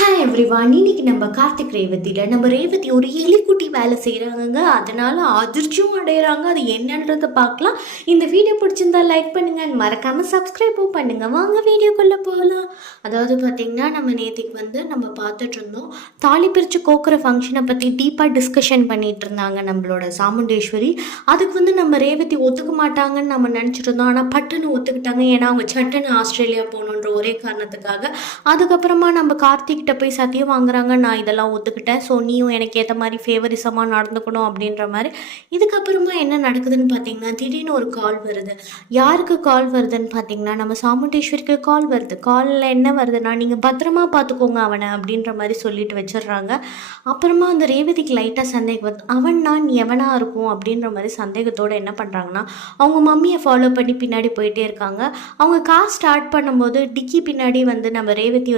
Hi everyone, இன்னைக்கு நம்ம கார்த்திக் ரேவதியில் நம்ம ரேவதி ஒரு எலிக்குட்டி வேலை செய்கிறாங்க. அதனால அதிர்ச்சியும் அடைகிறாங்க. அது என்னன்றதை பார்க்கலாம். இந்த வீடியோ பிடிச்சிருந்தா லைக் பண்ணுங்கள், மறக்காமல் சப்ஸ்கிரைபும் பண்ணுங்கள். வாங்க வீடியோக்குள்ளே போகலாம். அதாவது பார்த்திங்கன்னா, நம்ம நேற்றுக்கு நம்ம பார்த்துட்டு இருந்தோம், தாலி பிரித்து கோக்குற ஃபங்க்ஷனை பற்றி டீப்பாக டிஸ்கஷன் பண்ணிகிட்டு இருந்தாங்க நம்மளோட சாமுண்டேஸ்வரி. அதுக்கு நம்ம ரேவதி ஒத்துக்க மாட்டாங்கன்னு நம்ம நினச்சிட்டு இருந்தோம். ஆனால் பட்டுன்னு ஒத்துக்கிட்டாங்க. ஏன்னா அவங்க சட்டுன்னு ஆஸ்திரேலியா போகணுன்ற ஒரே காரணத்துக்காக. அதுக்கப்புறமா நம்ம கார்த்திக் கிட்ட போய் சத்தியம் வாங்குறாங்க, நான் இதெல்லாம் ஒத்துக்கிட்டேன், ஸோ நீயும் எனக்கு ஏற்ற மாதிரி ஃபேவரிசமாக நடந்துக்கணும் அப்படின்ற மாதிரி. இதுக்கப்புறமா என்ன நடக்குதுன்னு பார்த்தீங்கன்னா, திடீர்னு ஒரு கால் வருது. யாருக்கு கால் வருதுன்னு பார்த்தீங்கன்னா, நம்ம சாமுண்டேஸ்வரிக்கு கால் வருது. காலில் என்ன வருதுன்னா, நீங்கள் பத்திரமா பார்த்துக்கோங்க அவனை அப்படின்ற மாதிரி சொல்லிட்டு வச்சிடுறாங்க. அப்புறமா அந்த ரேவதிக்கு லைட்டாக சந்தேகம் வருது. அவன் நான் எவனாக இருக்கும் அப்படின்ற மாதிரி சந்தேகத்தோடு என்ன பண்ணுறாங்கன்னா, அவங்க மம்மியை ஃபாலோ பண்ணி பின்னாடி போயிட்டே இருக்காங்க. அவங்க கார் ஸ்டார்ட் பண்ணும்போது டிக்கி பின்னாடி நம்ம ரேவதி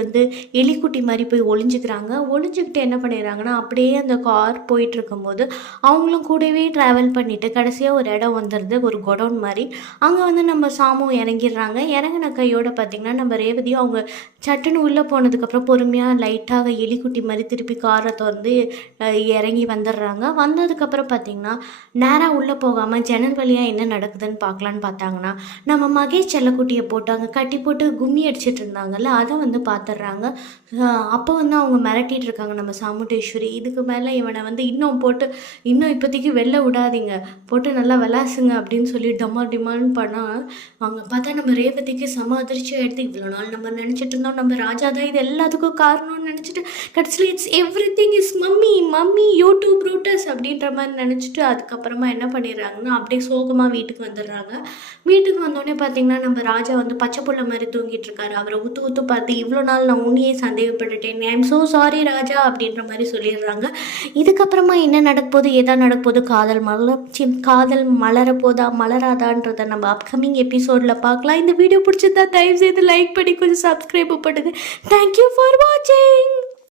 எலிக்குட்டி மாதிரி போய் ஒளிஞ்சுக்கிட்டு என்ன பண்ணிடுறாங்கன்னா, அப்படியே அந்த கார் போயிட்டு இருக்கும்போது அவங்களும் கூடவே ட்ராவல் பண்ணிட்டு கடைசியாக ஒரு இடம் வந்துடுது, ஒரு கொடவுன் மாதிரி. அங்கே நம்ம சாமு இறங்கிடுறாங்க. இறங்கின கையோட பார்த்திங்கன்னா, நம்ம ரேவதியும் அவங்க சட்டுன்னு உள்ளே போனதுக்கப்புறம் பொறுமையாக லைட்டாக எலிக்குட்டி மாதிரி திருப்பி காரை திறந்து இறங்கி வந்துடுறாங்க. வந்ததுக்கப்புறம் பார்த்திங்கன்னா, நேராக உள்ளே போகாமல் ஜன்னல் வழியாக என்ன நடக்குதுன்னு பார்க்கலான்னு பார்த்தாங்கன்னா, நம்ம மகேஷ் செல்லக்குட்டியை போட்டு அங்கே கட்டி போட்டு கும்மி அடிச்சிட்டு இருந்தாங்கல்ல, அதை பார்த்துடுறாங்க. அப்போ அவங்க மிரட்டிகிட்டு இருக்காங்க நம்ம சாமுண்டேஸ்வரி. இதுக்கு மேலே இவனை இன்னும் இப்போதைக்கு வெளில விடாதீங்க, போட்டு நல்லா விளாசுங்க அப்படின்னு சொல்லி டிமாண்ட் பண்ணால், அவங்க பார்த்தா நம்ம ரேவதிக்கு சம அதிர்ச்சி ஆகிடுது. இவ்வளோ நாள் நம்ம நினச்சிட்டு இருந்தோம் நம்ம ராஜா தான் இது எல்லாத்துக்கும் காரணம்னு நினச்சிட்டு, கடைசியில் it's every thing is mummy YouTube routers அப்படின்ற மாதிரி நினச்சிட்டு அதுக்கப்புறமா என்ன பண்ணிடுறாங்கன்னா, அப்படியே சோகமாக வீட்டுக்கு வந்துடுறாங்க. வீட்டுக்கு வந்தோடனே பார்த்தீங்கன்னா, நம்ம ராஜா பச்சை புள்ள மாதிரி தூங்கிட்டு இருக்காரு. அவரை ஊற்று பார்த்து, இவ்வளோ நாள் நான் உன்னையே சந்தேகப்பட்டுட்டேன், ஐ எம் ஸோ சாரி ராஜா அப்படின்ற மாதிரி சொல்லிடுறாங்க. இதுக்கப்புறமா என்ன நடக்கப்போகுது, எதா நடக்கப்போகுது, காதல் மலரப்போதா மலராதான்றதை நம்ம அப்கமிங் எபிசோடில் பார்க்கலாம். இந்த வீடியோ பிடிச்சிருந்தா தயவு செய்து லைக் பண்ணி கொஞ்சம் சப்ஸ்கிரைப் பண்ணுங்க. தேங்க்யூ ஃபார் வாட்சிங்.